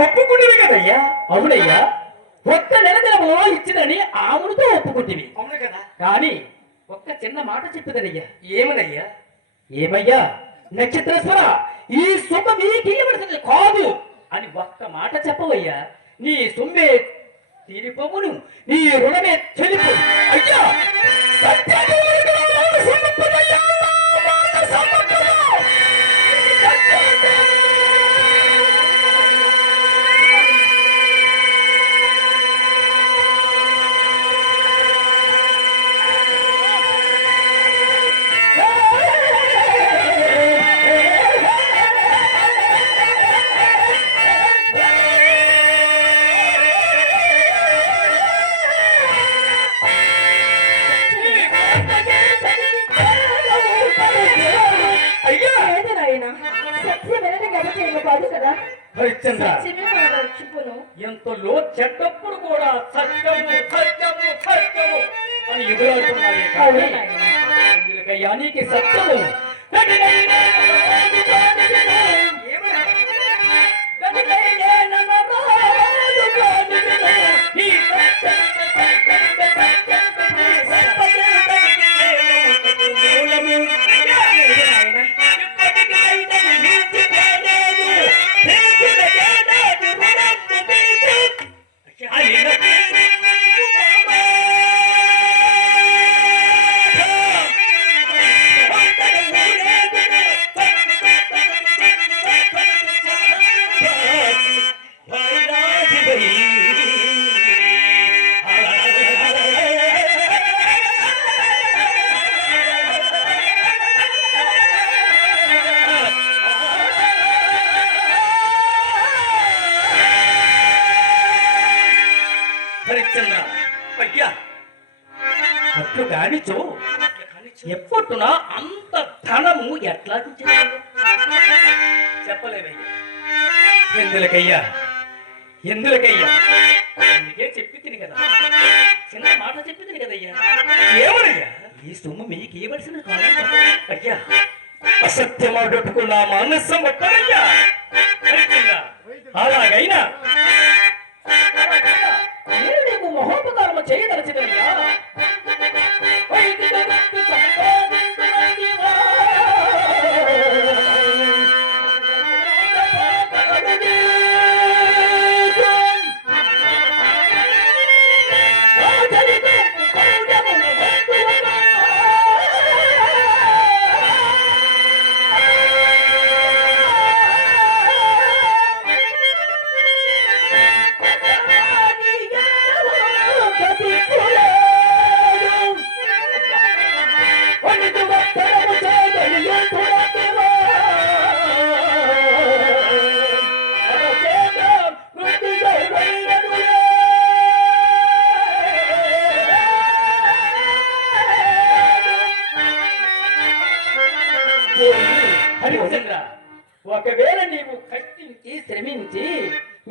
ఒప్పుకుంటుంది కదయ్యా? అవునయ్యా. ఒక్క నెల దినములో ఇచ్చినని ఆమునితో ఒప్పుకుంటివి. అవును కదా. కానీ ఒక్క చిన్న మాట చెప్పిదనయ్యా ఏమనయ్యా? ఏమయ్యా? నక్షత్రేశ్వర ఈ సొమ్మ మీకు ఇవ్వబడుతుంది కాదు అని ఒక్క మాట చెప్పవయ్యా. నీ సొమ్మే తీరిపోమును నీ రుణమే చెల్లిపు అయ్యా! హరిశ్చంద్ర అయ్యా! అట్లు కానిచో ఎప్పుడున అంత ధనము ఎట్లా చెప్పలేదయ్యా ఎందులకయ్యా? ఎందులకయ్యా? అందుకే చెప్పి తిని కదా. చిన్న మాట చెప్పి తిని కదయ్యా. ఏమనయ్యా? ఈ సొమ్ము మీకు ఇవ్వవలసిన అయ్యా! అసత్యమాడుటకు నా మనస్సం ఒక్కరయ్యా అలాగైనా? నీకు మహోపకారము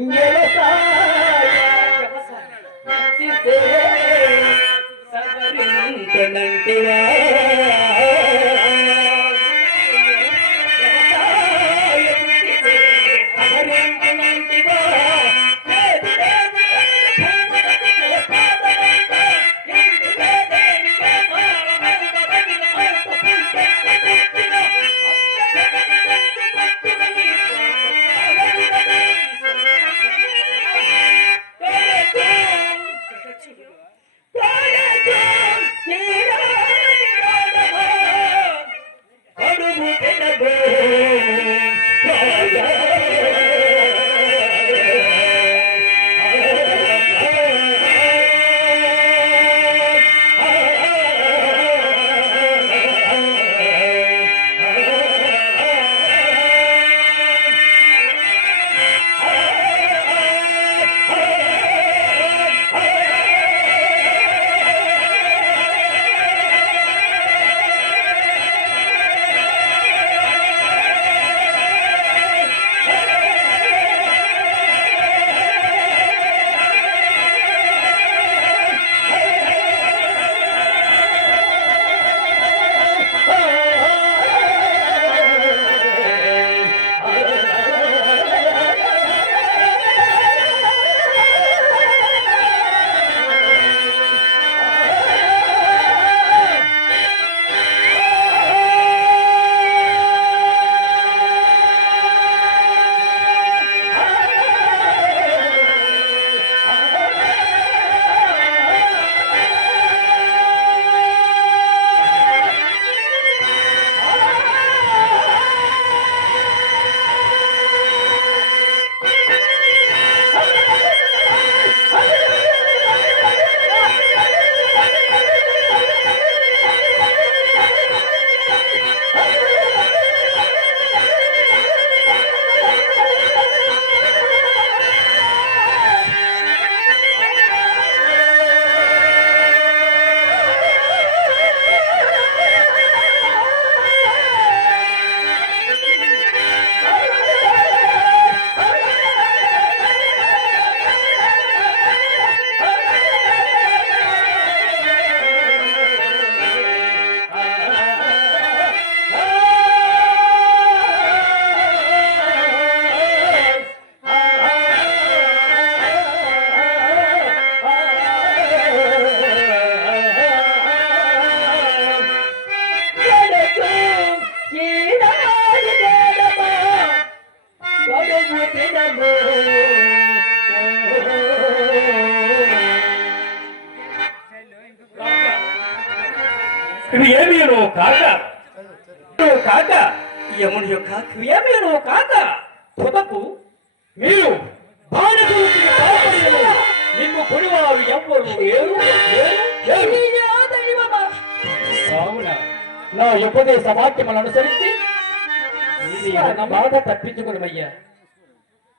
年了三 కాక యముని యొక్క క్రియమేనో కాక తుదకు మీరు నిన్ను కొడివారు ఎవ్వరు లేరు లేరు కావున నా ఉపదేశ వాక్యములను అనుసరించి నీ ఉన్న బాధ తప్పించుకునమయ్యా.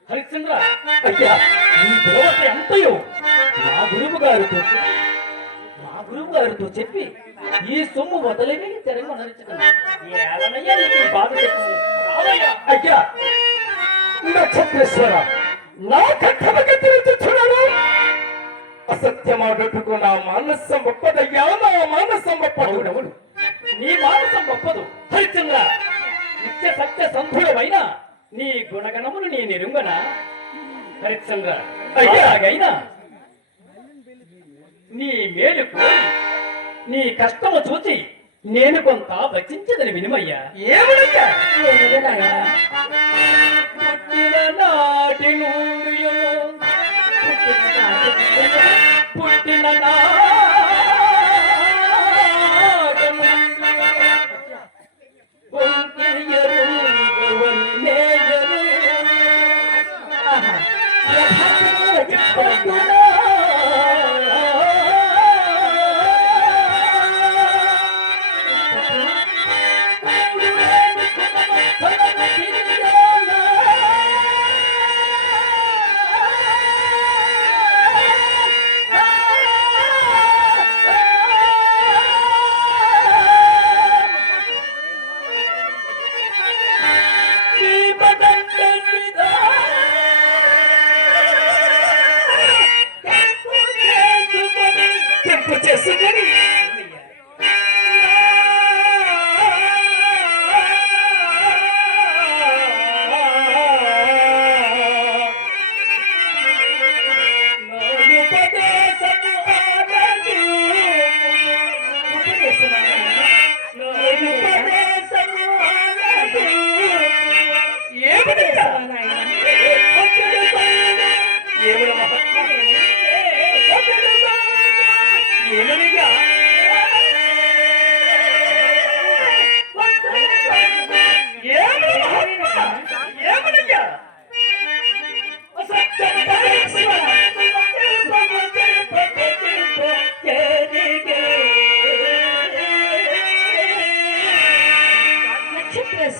హరిశ్చంద్ర అయ్యా నీ దురవత ఎంతయో నా గురువు గారు చెప్పి. గురువు గారితో చెప్పి ఈ సొమ్ము వదలేవి అయ్యా నక్షత్రేశ్వర నా కట్టమకి తిరుగుతున్నాను అసత్యమాడుటకు నా మానసం ఒప్పదయ్యా నా మానసం అవునవును నీ మానసం గొప్పదు హరిచంద్ర నిత్య సత్య సంధుడమైన నీ గుణగణములు నీ నిరుంగన? హరిచంద్ర అయ్యాగైనా మేలు కోరి నీ కష్టము చూచి నేను కొంత భక్షించదని వినిమయ్యా. ఏమనయ్యా పుట్టిన నాటి పుట్టిన నాటి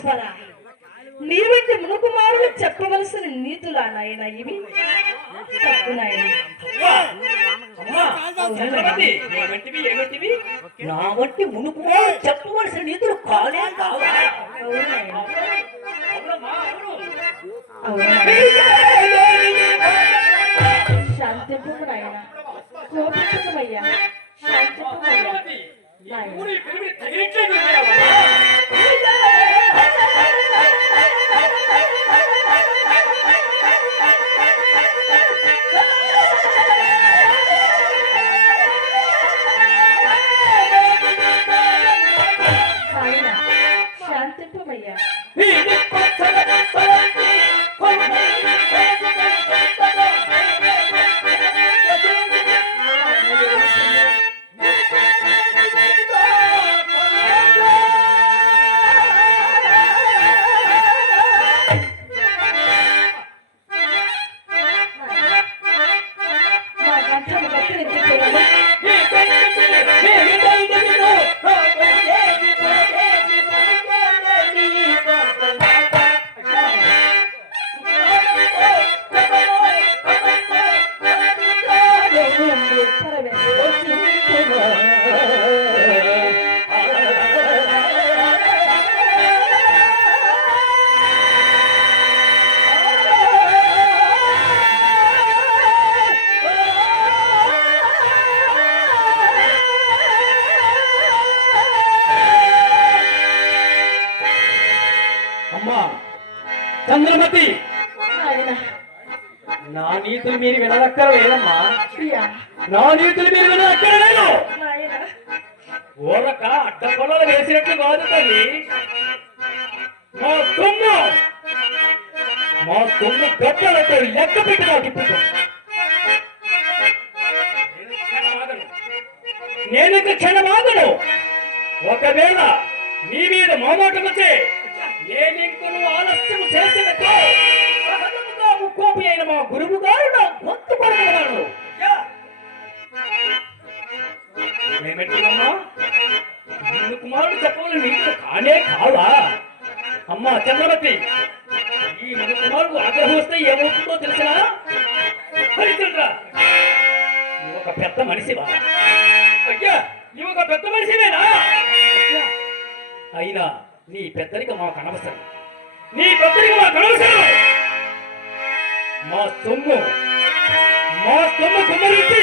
నక్షత్రేశ్వర నీ వంటి మునుకుమారులు చెప్పవలసిన నీతులా నాయన ఇవి? తప్పు నాయన? నా వంటి మునుకు చెప్పవలసిన నీతులు కాలే కావా. అవును నాయన? అవునమ్మా అవును. అవును నాయన. శాంతింపు నాయన. కోపించమయ్యా? నాయన. నీతులు మీరు వినదక్కర లేదు నాయన ఊరక అడ్డ పొలాలు వేసినట్లు కాదు తల్లి. మా సొమ్ము మా సొమ్ము గద్దలతో లెక్క పెట్టి నాకు నేను ఇక క్షణమాగను ఒకవేళ నీ మీద మోమాటం వచ్చే నేను ఇంకొను ఆలస్యం చేసిన కోపి అయిన మా గురువు గారు నా గొంతు పడగలడు ఏమిటమ్మా నిన్ను కుమారుడు చెప్పవని నీకు కానే కావా? అమ్మా చంద్రవతి ఈ నిన్ను కుమారుడు ఆగ్రహం వస్తే ఏమవుతుందో తెలిసినా హరిచంద్ర నువ్వు ఒక పెద్ద మనిషివా? అయ్యా నువ్వు ఒక పెద్ద మనిషివేనా? అయినా నీ పెద్దరిక మాకు అనవసరం. నీ పెద్దరిక మాకు అనవసరం. మా సొమ్ము మా సొమ్ము కుమరించి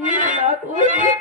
me about what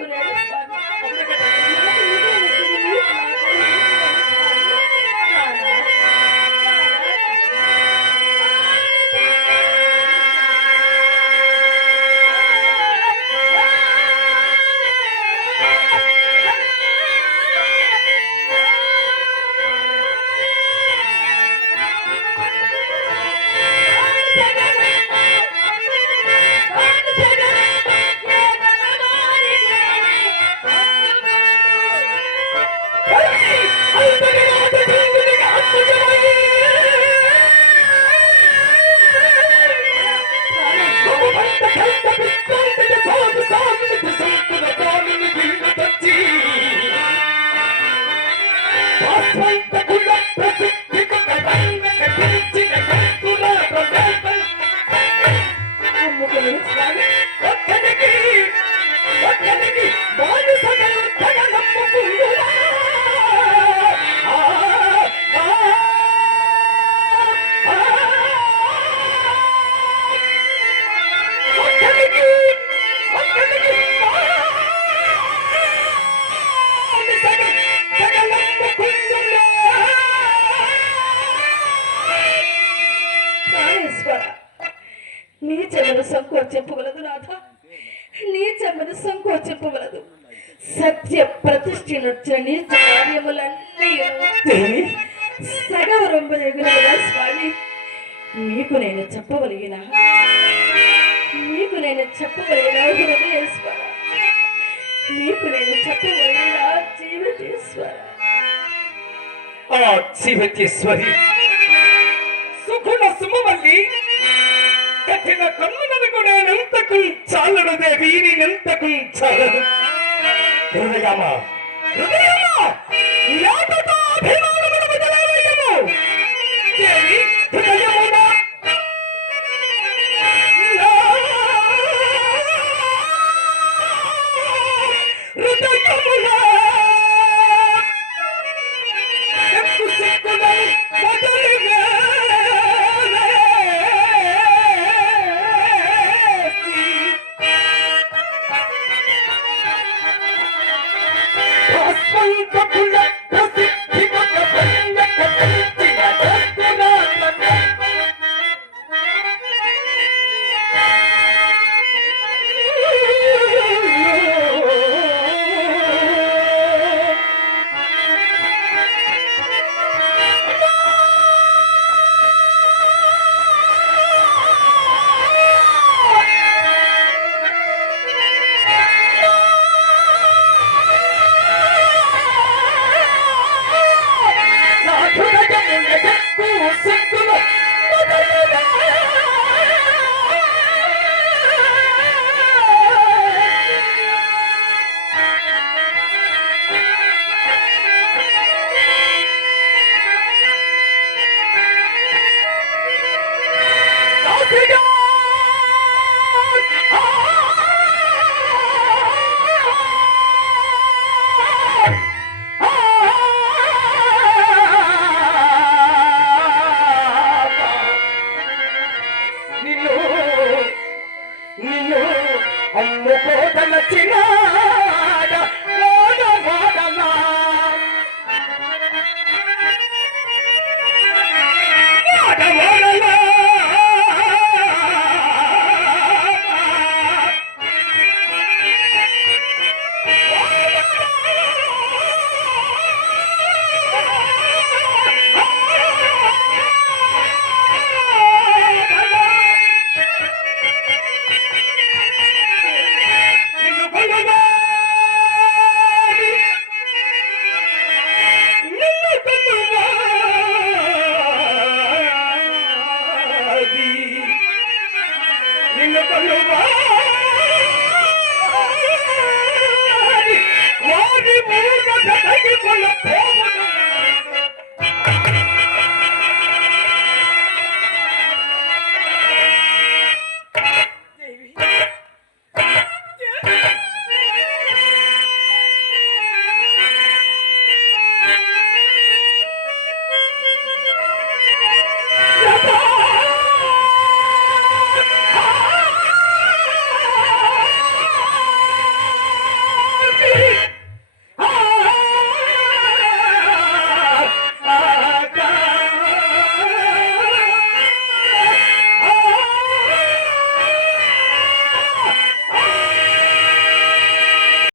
చెప్పగలదు నాథ నీచ మనస్సంకోచింపగలదు సత్య ప్రతిష్ఠ నృత్య నీచ కార్యములన్నీ సగవరంపజగలుగుదా స్వామి. మీకు నేను చెప్పగలిగిన మీకు నేను చెప్పగలిగిన హృదయేశ్వర మీకు నేను చెప్పగలిగిన జీవితేశ్వర. ఆ జీవితేశ్వరి సుగుణ సుమవల్లి కఠిన కన్ను ఎంతకు చాలడు దేవి నేనెంతకు చాలదు? హృదయమా? హృదయమా?